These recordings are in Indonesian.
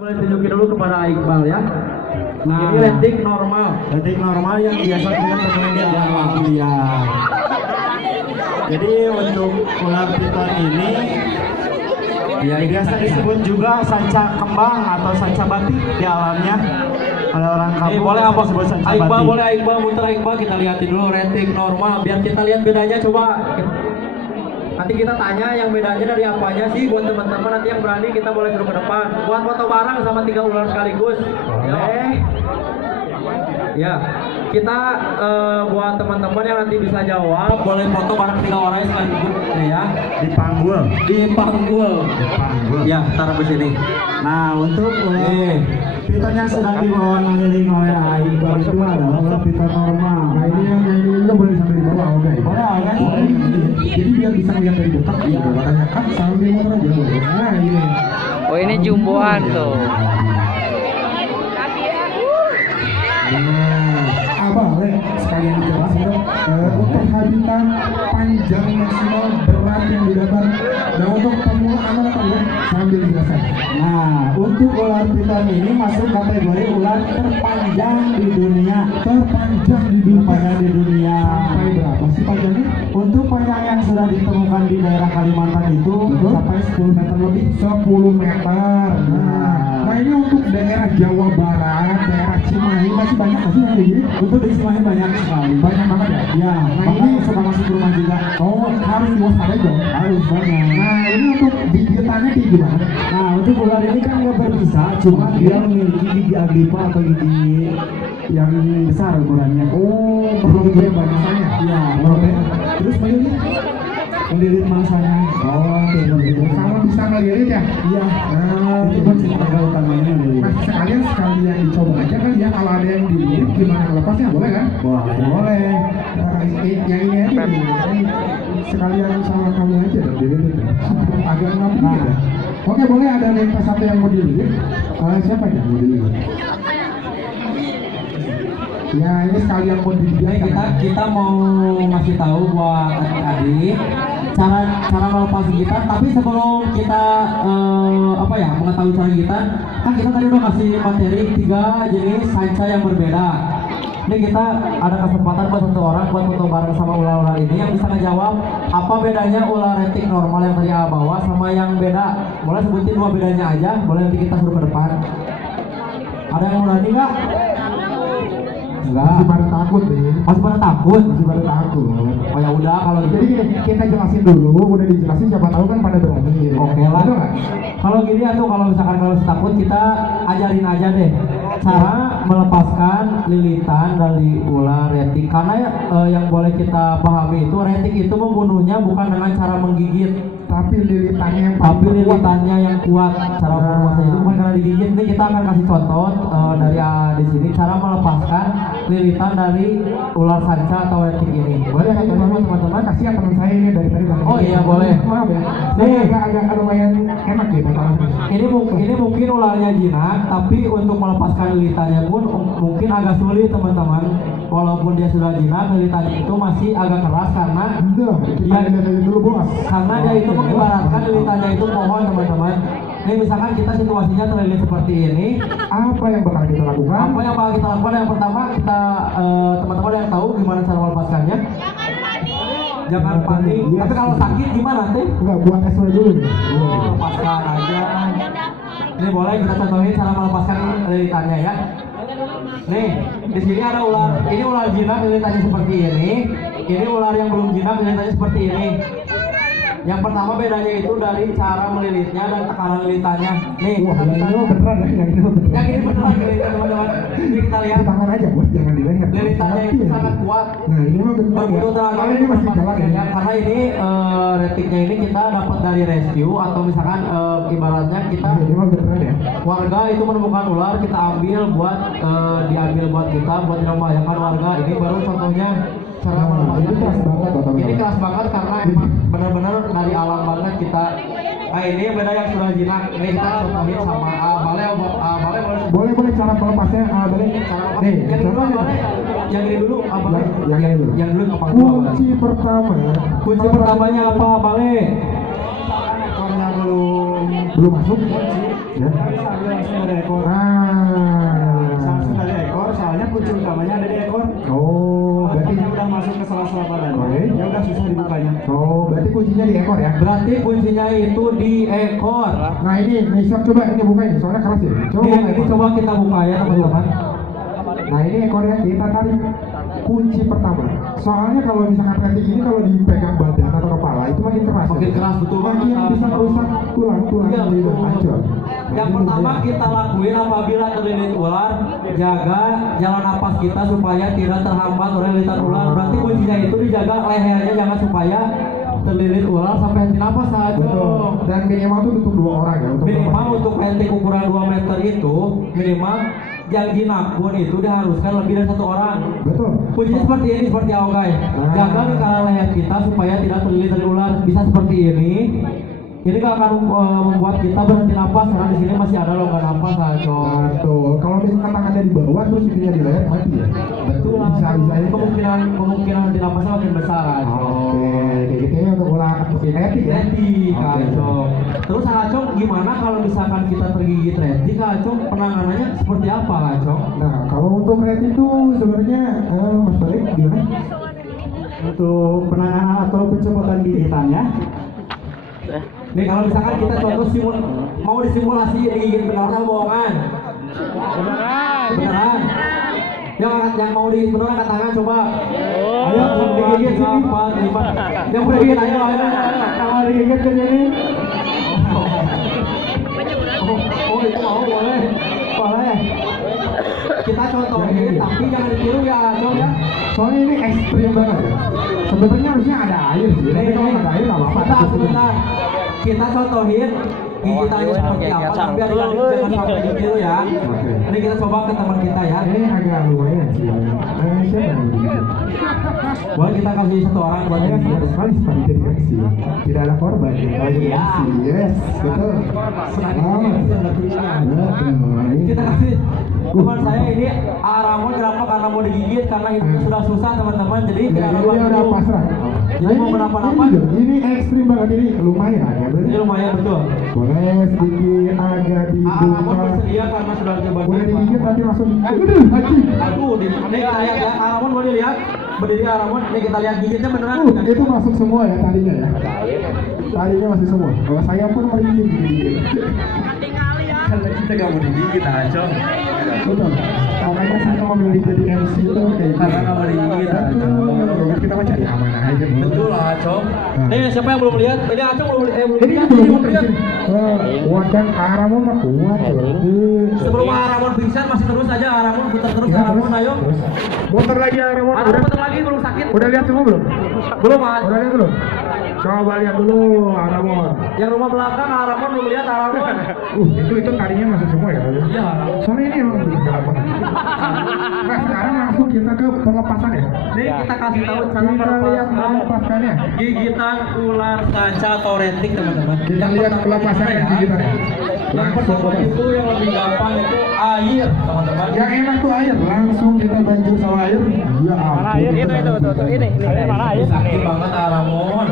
Boleh tunjukin dulu kepada Iqbal ya. Nah, ini renting normal. Renting normal yang biasa kita temuin di alam liar. Jadi untuk ular piton ini ya biasa disebut juga sanca kembang atau sanca batik di alamnya. Ada orang kampung boleh apa sebut sanca Iqbal, batik. boleh Iqbal, muter Iqbal, kita lihatin dulu renting normal biar kita lihat bedanya. Coba nanti kita tanya yang bedanya dari apanya sih buat teman-teman. Nanti yang berani kita boleh suruh ke depan buat foto bareng sama 3 ular sekaligus. Boleh. Ya, kita buat teman-teman yang nanti bisa jawab boleh foto bareng 3 orang sekaligus ya. Dipanggul. Dipanggul. Ya, taruh di sini. Nah, untuk ular piton yang sedang dibawa keliling oleh Iqbal itu adalah ular piton normal. Nah ini yang nggak boleh sampai di bawah, oke? Boleh kan? Jadi biar bisa lihat dari dekat gitu. Makanya kan sambil motor aja boleh. Nah ini. Oh ini jumboan tuh. Nah, boleh sekalian dijelasin dong. Untuk habitat panjang maksimal berat yang didapat. Nah untuk pemula aman atau enggak? Sambil dijelaskan. Nah, untuk ular piton ini masuk kategori ular terpanjang di dunia. Terpanjang di dunia. Terpanjang di dunia. Sampai berapa sih panjangnya? Untuk panjang yang sudah ditemukan di daerah Kalimantan itu mencapai 10 meter lebih. 10 meter. Nah ini untuk daerah Jawa Barat, daerah Cimahi masih banyak nggak sih yang kayak gini? Untuk di Cimahi banyak sekali. Banyak banget ya? Ya, Nah bahkan ini suka masuk ke rumah juga. oh harus diwaspadai dong. Harus banyak. Nah ini untuk gigitannya kayak gimana? Nah, untuk ular ini kan nggak berbisa, cuma dia memiliki gigi agripa atau gigi yang besar ukurannya. Oh, berapa banyaknya? Iya, Oke. Terus melilit? melilit mangsanya. Oh, gitu. Sama bisa ngelilit ya? Iya. Nah, Itu pun tenaga utamanya melilit. Nah, sekalian dicoba aja kali ya, kalau ada yang dililit gimana lepasnya, boleh kan? Boleh. Nah, yang ini aja nih, sekalian sama kamu aja dong dililit. Agak ngapain Nah. ya? Oke, boleh ada yang satu yang mau dililit? Siapa yang mau dililit? Ya, ini sekalian mau dililit. Ini kita mau ngasih tahu buat adik-adik cara melepas gigitan. Tapi sebelum kita mengetahui cara gigitan, kan kita tadi udah kasih materi 3 jenis sanca yang berbeda. Ini kita ada kesempatan buat 1 orang buat foto bareng sama ular-ular ini yang bisa ngejawab apa bedanya ular renting normal yang tadi bawa sama yang beda. Boleh sebutin 2 bedanya aja, boleh nanti kita suruh ke depan. Ada yang berani nggak? Enggak. Masih pada takut nih. Masih pada takut? Masih pada takut. Oh ya udah kalau gitu. Jadi gini, kita jelasin dulu, udah dijelasin siapa tahu kan pada berani. Gitu. Oke lah. Betul nggak? Kalau gini atau kalau misalkan kalau takut kita ajarin aja deh cara melepaskan lilitan dari ular renting. Karena yang boleh kita pahami itu renting itu membunuhnya bukan dengan cara menggigit, Tapi lilitannya yang tapi paling kuat. lilitannya yang kuat. Cara melepasnya itu bukan karena digigit. Ini kita akan kasih contoh dari di sini cara melepaskan lilitan dari ular sanca atau renting ini. Boleh kan teman-teman? Kasih ya teman saya ini dari tadi. Oh iya boleh. Maaf ya. Nih. Agak lumayan enak gitu. Ini mungkin ularnya jinak, tapi untuk melepaskan lilitannya pun mungkin agak sulit teman-teman. Walaupun dia sudah jinak, lilitannya itu masih agak keras karena Udah, kita lihat dulu bos. dia itu mengibaratkan lilitannya itu pohon teman-teman. Ini misalkan kita situasinya terlilit seperti ini, Apa yang bakal kita lakukan? apa yang bakal kita lakukan? Yang pertama kita teman-teman ada yang tahu gimana cara melepaskannya? Jangan panik. Iya. Tapi kalau sakit gimana teh? Enggak, buat SW dulu nih. Lepaskan aja. Ini boleh kita contohin cara melepaskan lilitannya ya. Nih, di sini ada ular. Ini ular jinak lilitannya seperti ini. Ini ular yang belum jinak lilitannya seperti ini. Yang pertama bedanya itu dari cara melilitnya dan tekanan lilitannya. Nih, Wah, yang ini mah beneran ya, yang ini mah beneran. yang ini beneran lilitan teman-teman. Ini kita lihat Di tangan aja bos, jangan di leher. lilitannya itu sangat kuat. Nah ini mah beneran ya. Betul teman-teman. Kalau ini masih jalan ya. Karena ini ratingnya ini kita dapat dari rescue atau misalkan ibaratnya kita Ini mah beneran ya. warga itu menemukan ular, kita ambil buat diambil buat kita buat membahayakan warga. Ini baru contohnya cara melepaskan. Ini keras banget teman-teman. Ini keras banget karena emang benar-benar dari alam banget kita. Nah ini yang beda yang sudah jinak. Ini kita contohin sama boleh Boleh cara melepasnya, boleh. cara Nih, yang dulu contohnya. boleh. Yang ini dulu boleh. Yang ini dulu. Yang dulu apa Kunci pertama. Kunci pertamanya apa boleh? Karena belum masuk. Ya. ada ekor. Langsung dari ekor, soalnya kunci utamanya ada di ekor. Oh, berarti Berarti udah masuk ke sela-sela badan. Oke. Ya udah susah dibukanya. Oh, berarti kuncinya di ekor ya? Berarti kuncinya itu di ekor. Nah ini Sob, coba ini buka ini, soalnya keras ya. Coba buka Ini ekor. coba kita buka ya teman-teman. Nah ini ekornya kita tarik kunci pertama. Soalnya kalau misalkan ranting ini kalau dipegang badan atau kepala itu makin keras. Makin keras, betul Makin banget. bisa merusak tulang-tulang Iya, itu betul. hancur. Yang pertama kita lakuin apabila terlilit ular, jaga jalan napas kita supaya tidak terhambat oleh lilitan ular. Berarti kuncinya itu dijaga lehernya, jangan supaya terlilit ular sampai henti napas saja. Betul. Dan minimal tuh untuk 2 orang ya. Untuk Minimal untuk henti ukuran 2 meter itu minimal yang jinakun itu diharuskan lebih dari 1 orang. Betul. Kuncinya seperti ini, seperti Aogai. Jaga lingkaran leher kita supaya tidak terlilit dari ular. Bisa seperti ini. Ini gak akan membuat kita berhenti napas karena di sini masih ada longgar napas, Acong. Betul. Kalau misalkan tangannya di bawah terus ininya di leher mati ya. Betul. Bisa aja. Kemungkinan henti napasnya makin besar, Acong. Oke, kayak gitu ya untuk olah etik ya. Retik, Oke. Acong. Terus Acong gimana kalau misalkan kita tergigit retik, Acong? Penanganannya seperti apa, Acong? Nah, kalau untuk red itu sebenarnya Mas Balik gimana? Untuk penanganan atau pencopotan gigitannya, Nih kalau misalkan kita contoh mau disimulasi digigit beneran bohongan? Beneran. Yang mau di beneran angkat tangan coba. Ayo digigit sini. 4, 5. Yang udah digigit ayo. kalau digigit ke sini, Oh itu mau boleh. boleh. Kita contohin tapi jangan ditiru ya, Cong ya. Soalnya ini ekstrim banget ya. Sebenarnya harusnya ada air sih, tapi kalau nggak ada air nggak apa-apa. Sebentar. Kita contohin gigitannya seperti apa, biar jangan sampai ditiru ya. Oke. Ini kita coba ke teman kita ya. Ini agak lumayan sih. Siapa yang digigit? Boleh kita kasih 1 orang buat Saya digigit. senang sekali seperti dikasih. Tidak ada korban ya. Kalau dikasih, yes, betul. Selamat. Kita kasih teman saya ini Aramon kenapa? Karena mau digigit karena hidupnya sudah susah teman-teman, jadi Ya, tidak ada ini udah bantu. pasrah. Jadi mau kenapa-napa? Ini ekstrim banget ini, lumayan ya. Ini Berarti lumayan betul. boleh sedikit agak Aramon dibuka. bersedia karena sudah terbantu. Udah digigit nanti langsung. Aduh, haji. Aduh, ini kita lihat ya. Aramon boleh lihat. Berdiri Aramon. Ini kita lihat gigitnya beneran. Itu masuk semua ya tadinya ya. Tadinya masih semua. Kalau saya pun merinding digigit. Karena kita gak mau digigit, Acong. Betul. Makanya saya memilih jadi MC itu kayak gitu. Karena nggak mau digigit, Betul. Kita mau cari aman aja. Bu. Betul lah, Acong. Nih, siapa yang belum lihat? Ini Acong belum Ini lihat. belum Belum muter lihat. sini. Kuat kan Aramon mah kuat. Sebelum Aramon pingsan masih terus aja Aramon putar terus Ya, Aramon ayo. Muter lagi Aramon. Aramon putar lagi belum sakit. Udah lihat semua belum? Belum, Mas. Udah lihat belum? Coba lihat dulu Aramon. Yang rumah belakang Aramon belum lihat Aramon. Itu tadinya masuk semua ya. Iya. Soalnya ini emang belum gelap. Nah sekarang langsung kita ke pelepasan ya. Nih kita kasih tahu cara Kita lihat melepaskan melepaskannya. gigitan ular sanca atau retik teman-teman. Kita lihat pelepasan ya. gigitannya. Yang pertama itu yang lebih gampang itu air teman-teman. Yang enak tuh air, langsung kita banjur sama air. Ya ampun. Ini mana air? Sakit banget Aramon.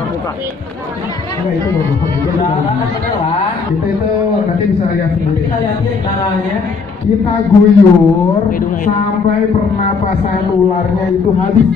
Nah itu bagus juga. Darah kan beneran. Kita itu nanti bisa lihat sendiri. Kita lihatin darahnya. Kita guyur sampai pernapasan ularnya itu habis.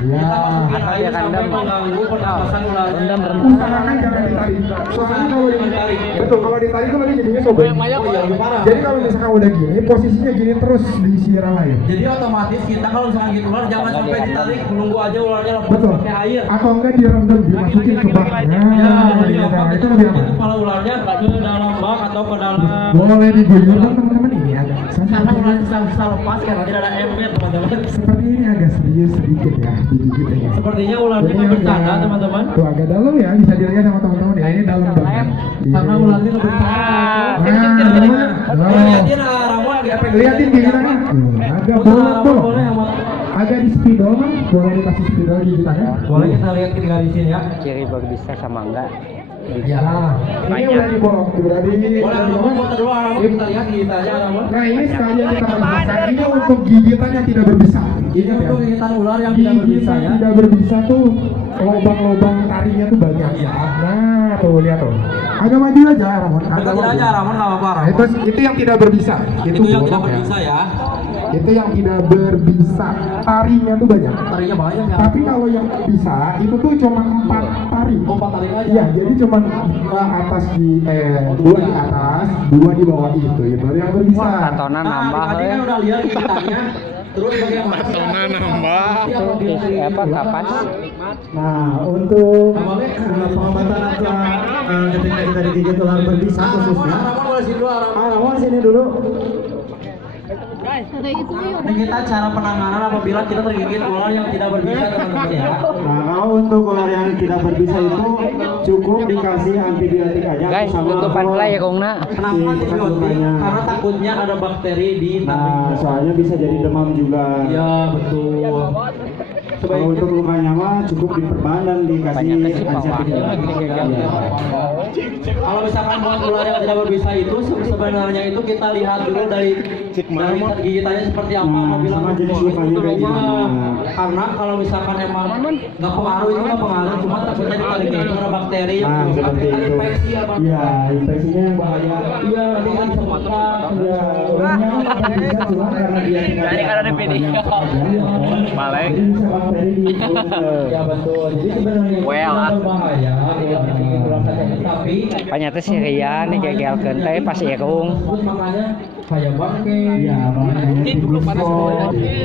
Ya. Kita air sampai mengganggu pernapasan ularnya. Usahakan jangan ditarik. Soalnya kalau ditarik, betul kalau ditarik itu nanti jadinya sobek. Oh iya, lebih parah. Jadi kalau misalkan udah gini, posisinya gini terus disiram air. Jadi otomatis kita kalau misalkan gitu ular jangan sampai ditarik, menunggu aja ularnya lepas Betul. pakai air. Atau enggak direndam, dimasukin ke bak. Ya, Nah, lebih gitu. gampang Itu itu lebih aman. kepala ularnya ke dalam bak atau ke dalam. Boleh diguyur kan teman-teman ini agak. Karena ular bisa lepas karena tidak ada ember teman-teman. Seperti ini agak serius sedikit ya, digigit aja. Sepertinya ularnya nggak bercanda teman-teman. Tuh agak dalam ya, bisa dilihat sama teman-teman ya. Ini dalam banget. Karena ularnya nggak bercanda. Lihatin Ramon agak efek. Lihatin gigitannya. Agak bolong. Agak di spidol kan? Boleh dikasih spidol gigitannya? Boleh kita lihat tinggal di sini ya. Ciri baru bisa sama enggak? Ya, ini udah dibolong, udah Boleh Ramon foto dulu Ramon kita lihat gigitannya Ramon. Nah ini sekalian kita perlihatkan, ini untuk gigitan yang tidak berbisa. Ini untuk gigitan ular yang tidak berbisa ya. Tidak berbisa tuh lubang-lubang tarinya tuh banyak. Iya. Nah, tuh lihat tuh. Agak maju aja, Ramon. Agak Deketin maju. aja Ramon, nggak apa-apa Nah, Ramon. itu yang tidak berbisa. Itu yang tidak bolong ya. berbisa ya. Itu yang tidak berbisa. Tarinya tuh banyak. Tarinya banyak ya. Tapi kalau yang bisa itu tuh cuma 4 tari. Oh, 4 tari aja. Iya, jadi cuma dua di atas, 2 di bawah itu baru yang berbisa. Kantona nambah tadi kan ya. udah lihat gigitannya. Terus bagaimana? Apa kapan? Nah, untuk pengobatan atau ketika kita digigit ular berbisa khususnya. Ramon boleh sini dulu, Ramon. Ramon sini dulu. Ini kita cara penanganan apabila kita tergigit ular yang tidak berbisa teman-teman ya. Nah, kalau untuk ular yang tidak berbisa itu cukup dikasih antibiotik aja. Guys, sama tutupan alkohol. play ya Kongna. Kenapa antibiotik? Karena takutnya ada bakteri di Nah, tanding. soalnya bisa jadi demam juga. Iya betul. Kalau untuk lukanya mah cukup diperban dan dikasih Banyak sih, Pak. antiseptik. Iya. Kalau misalkan buat ular yang tidak berbisa itu sebenarnya itu kita lihat dulu dari gigitannya seperti apa Nah, apabila sama jenis berbisa. lukanya kayak Iya. gimana. Karena kalau misalkan emang nggak pengaruh itu nggak pengaruh, cuma takutnya di tandingnya itu ada bakteri yang Nah, menyebabkan seperti itu. infeksi apa? Iya, infeksinya yang bahaya. Iya, nanti kan bisa patah. Ya, orangnya kan bisa cuma karena dia tinggal Jadi karena ada video. Balik. Jadi bisa bakteri di Ya betul. Jadi sebenarnya itu Well, tidak berbahaya bila digigit ular kaca ini, tapi Ternyata si Rian nih gegelkeun teh pas irung. terus makanya kayak bangke. Iya, makanya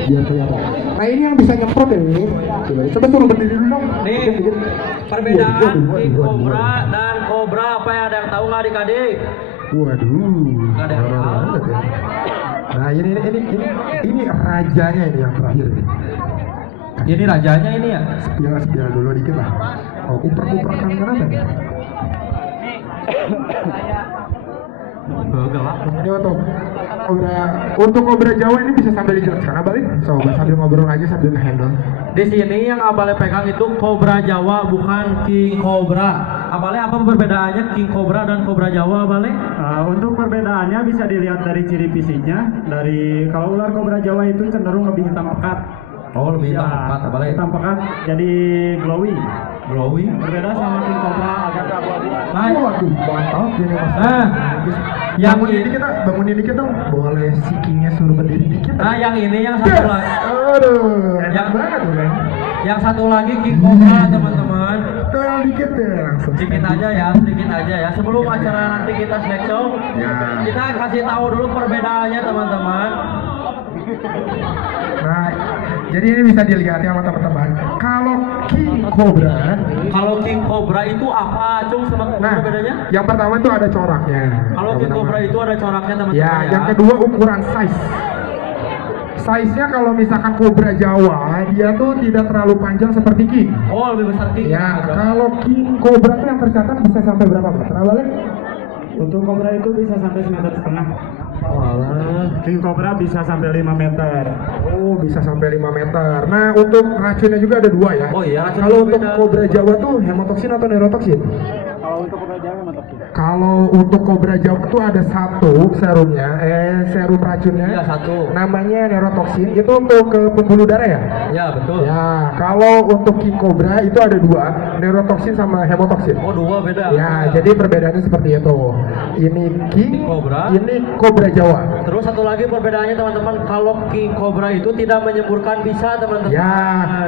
Biar kelihatan. Nah, ini yang bisa nyemprot ini. Coba suruh berdiri dulu dong. Nih, perbedaan king cobra dan cobra apa ya? Ada yang tahu nggak adik-adik? Waduh. Nggak ada yang tahu. Banget ya. Nah, ini rajanya ini yang terakhir. Ini rajanya ini ya? Spial dulu dikit lah. Oh, uper-uperkan kenapa nih? Gelap. Ini untuk kobra Jawa ini bisa sambil dijelaskan. Sana balik, coba sambil ngobrol aja sambil handle. Di sini yang Abale pegang itu cobra Jawa bukan king cobra. Abale apa perbedaannya king cobra dan cobra Jawa Abale? Untuk perbedaannya bisa dilihat dari ciri fisiknya. Dari kalau ular kobra Jawa itu cenderung lebih hitam pekat. Oh lebih hitam Ya, pekat Abale. hitam pekat jadi glowing. Glowing. Berbeda sama king cobra agak abu-abu. Nah, Waduh, mantap ini mas. yang bangunin dikit dong. Boleh sikingnya suruh berdiri dikit. nah yang ini yang satu lagi. Aduh, enak Yang- banget tuh kan. Yang satu lagi king cobra teman-teman. Tolong dikit deh langsung. Sedikit aja ya, sedikit aja ya. Sebelum acara nanti kita snack show, Ya. kita kasih tahu dulu perbedaannya teman-teman. Nah, jadi ini bisa dilihat ya sama teman-teman. Kalau king cobra, Kalau king cobra itu apa, Cung? Sama nah, bedanya? yang pertama itu ada coraknya. Kalau king Teman-teman. cobra itu ada coraknya teman-teman Ya, ya. yang kedua ukuran size. Size-nya kalau misalkan kobra Jawa, dia tuh tidak terlalu panjang seperti king. Oh lebih besar king. Ya, kalau king cobra tuh yang tercatat bisa sampai berapa meter? Balik? Untuk kobra itu bisa sampai 1,5 meter. Walah. King cobra bisa sampai 5 meter. Oh, bisa sampai 5 meter. Nah, untuk racunnya juga ada 2 ya. Oh iya, racunnya Kalau untuk beda. kobra Jawa tuh hemotoksin atau neurotoksin? Kalau untuk kobra Jawa mantap. Kalau untuk kobra Jawa itu ada 1 serumnya, serum racunnya. Iya, 1. Namanya neurotoksin. Itu untuk ke pembuluh darah ya? Ya betul. Ya, kalau untuk king cobra itu ada 2, neurotoksin sama hemotoksin. Oh 2 beda. Ya, jadi perbedaannya seperti itu. Ini king, King cobra. ini kobra Jawa. Terus satu lagi perbedaannya teman-teman, kalau king cobra itu tidak menyemburkan bisa teman-teman. Ya,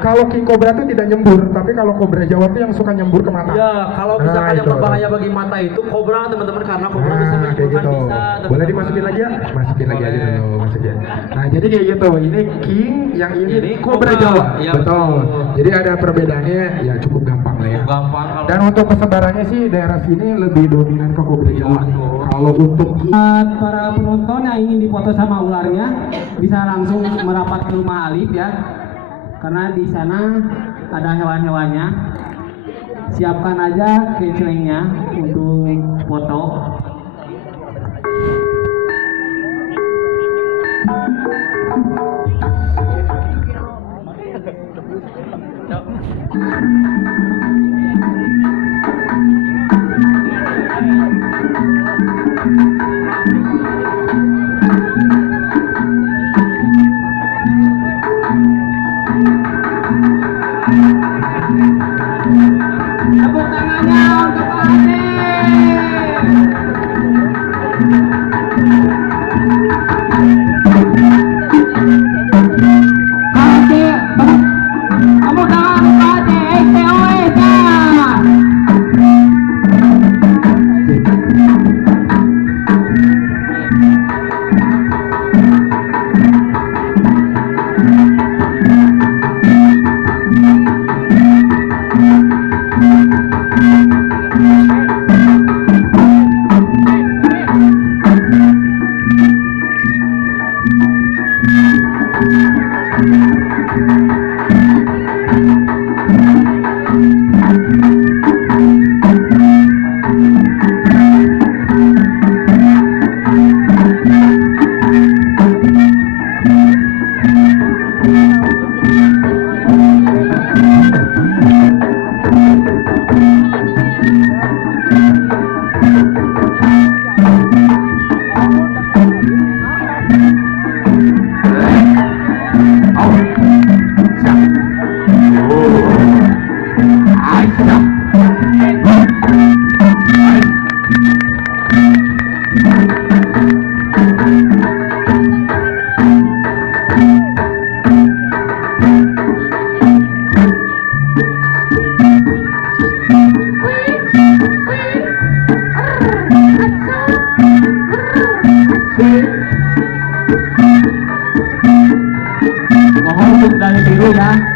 kalau king cobra itu tidak nyembur, tapi kalau kobra Jawa itu yang suka nyembur ke mata. Ya, kalau misalkan Nah, yang itu. berbahaya bagi mata itu cobra teman-teman, karena cobra bisa Nah, kayak menyemburkan gitu. bisa. teman-teman. Boleh dimasukin lagi ya? Masukin lagi aja Boleh. dulu, masukin. Nah, jadi kayak gitu. Ini king, yang ini Ini kobra cobra. Jawa. Iya, betul. betul. Jadi ada perbedaannya, ya cukup gampang lah ya. Gampang kalau. Dan untuk persebarannya sih daerah sini lebih dominan ke kobra Iya, Jawa. betul. Kalau untuk king, Buat para penonton yang ingin difoto sama ularnya bisa langsung merapat ke rumah Alif ya, karena di sana ada hewan-hewannya. Siapkan aja kecelengnya untuk foto. dulu ya.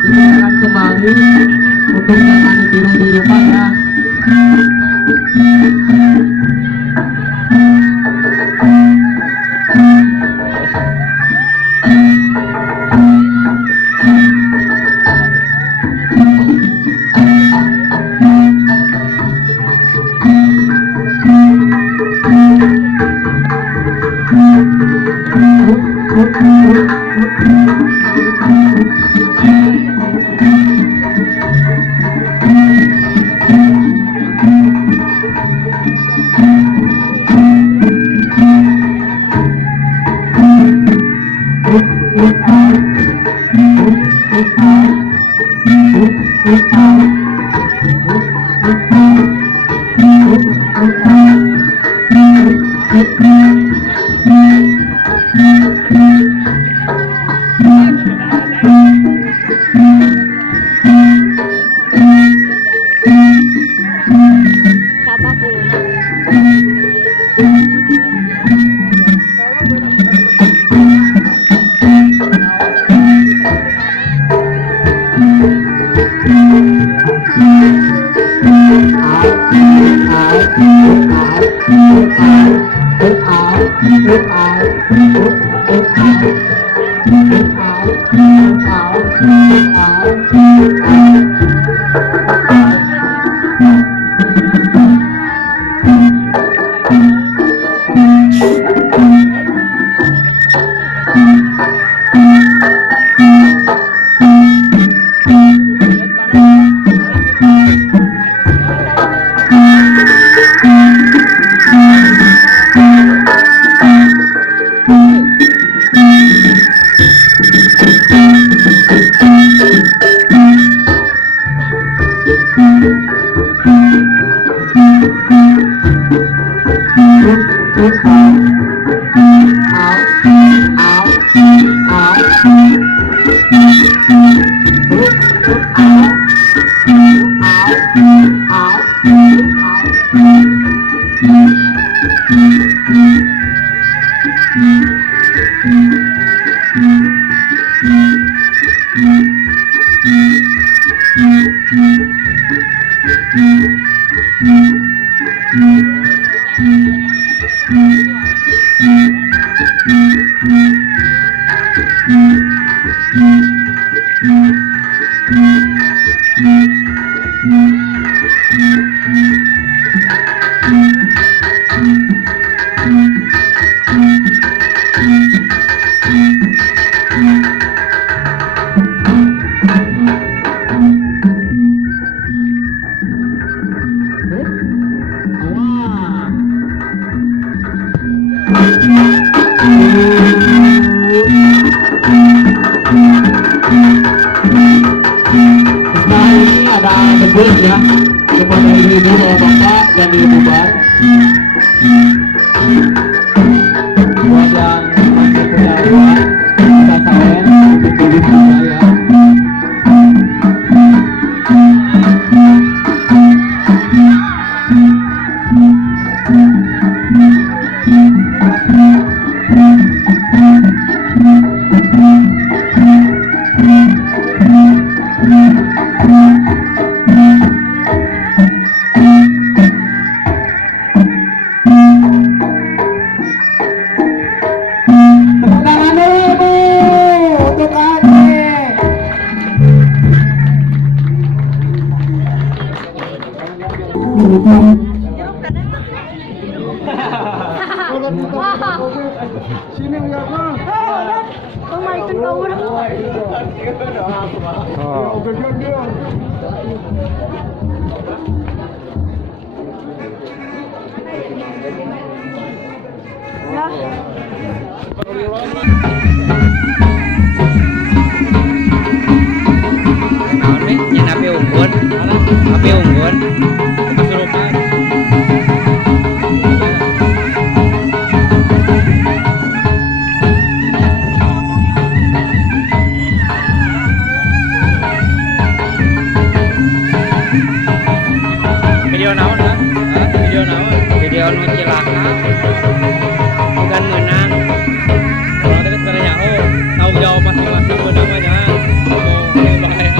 Kita akan kembali untuk menangani biru di rumah ya. Setelah ini ada debus ya kepada ibu-ibu, bapak-bapak dan ibu-bar. Buat yang masih punya uang bisa sawen untuk debus juga ya. Tepuk tangan dulu Bu untuk Ade. Sini lihat Bang. Pemaikan kau udah. Ya. Naon nih? Nyen api unggun. Api unggun. Kesurupan. Video naon kan? Video naon? Video nu cilaka. Bukan menang. Kalau tadi sebenarnya tahu jawab masing-masing namanya. Mau bahaya.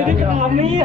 Jadi kami